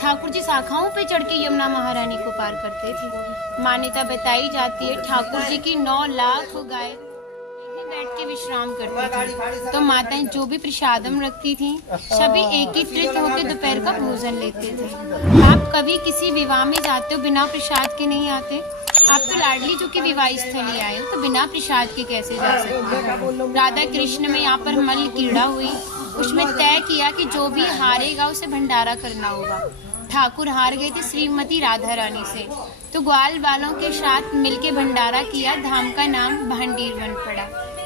ठाकुर जी शाखाओं पे चढ़ के यमुना महारानी को पार करते थे। मान्यता बताई जाती है ठाकुर जी की 9 लाख गाय यहीं बैठ के विश्राम करती थी। तो माताएं जो भी प्रसादम रखती थीं, सभी एकत्रित होकर दोपहर का भोजन लेते थे। आप कभी किसी विवाह में जाते हो बिना प्रसाद के नहीं आते? आप तो लाडली जो की विवाह स्थली आए हो, तो बिना प्रसाद के कैसे जा सकते हो? राधा कृष्ण में यहाँ पर मल्ल क्रीड़ा हुई, उसमें तय किया कि जो भी हारेगा उसे भंडारा करना होगा। ठाकुर हार गए थे श्रीमती राधा रानी से, तो ग्वाल बालों के साथ मिलके भंडारा किया। धाम का नाम भांडीर वन पड़ा।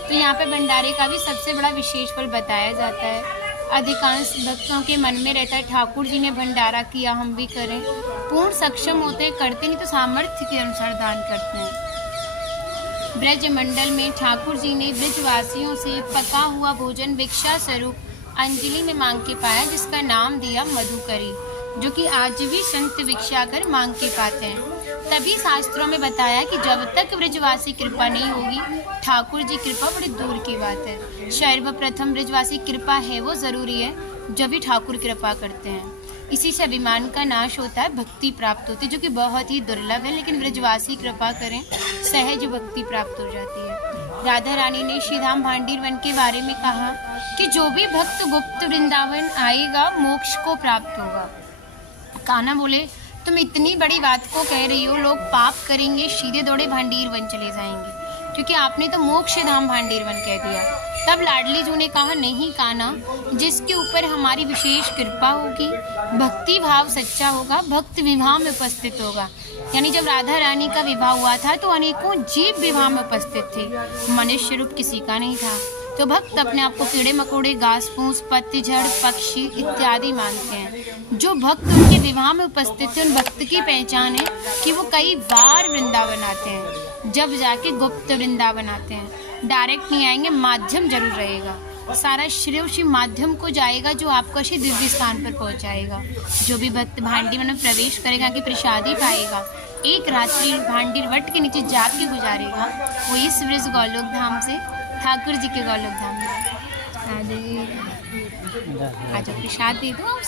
तो यहाँ पे भंडारे का भी सबसे बड़ा विशेष फल बताया जाता है। अधिकांश भक्तों के मन में रहता है ठाकुर जी ने भंडारा किया, हम भी करें। पूर्ण सक्षम होते करते नहीं तो सामर्थ्य के अनुसार दान करते हैं। ब्रज मंडल में ठाकुर जी ने ब्रजवासियों से पका हुआ भोजन भिक्षा स्वरूप अंजलि में मांग के पाया, जिसका नाम दिया मधुकरी, जो कि आज भी संत भिक्षा कर मांग के पाते हैं। तभी शास्त्रों में बताया कि जब तक ब्रजवासी कृपा नहीं होगी, ठाकुर जी कृपा बड़ी दूर की बात है। सर्वप्रथम ब्रजवासी कृपा है वो जरूरी है, जब भी ठाकुर कृपा करते हैं। इसी से अभिमान का नाश होता है, भक्ति प्राप्त होती है, जो कि बहुत ही दुर्लभ है। लेकिन ब्रजवासी कृपा करें, सहज भक्ति प्राप्त हो जाती है। राधा रानी ने श्रीधाम भांडीर वन के बारे में कहा कि जो भी भक्त गुप्त वृंदावन आएगा मोक्ष को प्राप्त होगा। कान्हा बोले, तुम इतनी बड़ी बात को कह रही हो, लोग पाप करेंगे, सीधे दौड़े भांडीर वन चले जाएंगे, क्योंकि आपने तो मोक्ष धाम भांडीर वन कह दिया। तब लाडली जी ने कहा, नहीं कान्हा, जिसके ऊपर हमारी विशेष कृपा होगी, भक्ति भाव सच्चा होगा, भक्त विवाह में उपस्थित होगा। यानी जब राधा रानी का विवाह हुआ था तो अनेकों जीव विवाह में उपस्थित थे, मनुष्य रूप किसी का नहीं था। तो भक्त अपने आप को कीड़े मकोड़े, घास फूस, पत्तीझड़, पक्षी इत्यादि मानते हैं। जो भक्त उनके विवाह में उपस्थित थे, उन भक्त की पहचान है कि वो कई बार वृंदावन आते हैं, जब जाके गुप्त वृंदावन आते हैं। डायरेक्ट नहीं आएंगे, माध्यम जरूर रहेगा। सारा श्रेय उसी माध्यम को जाएगा जो आपको अच्छे दिव्य स्थान पर पहुंचाएगा। जो भी भक्त भांडी में प्रवेश करेगा कि प्रसादी पाएगा, एक रात्रि भांडीर वट के नीचे जाके गुजारेगा, वो इस ब्रज गोलोक धाम से ठाकुर जी के गोलोक धाम में आज प्रसाद दे दो।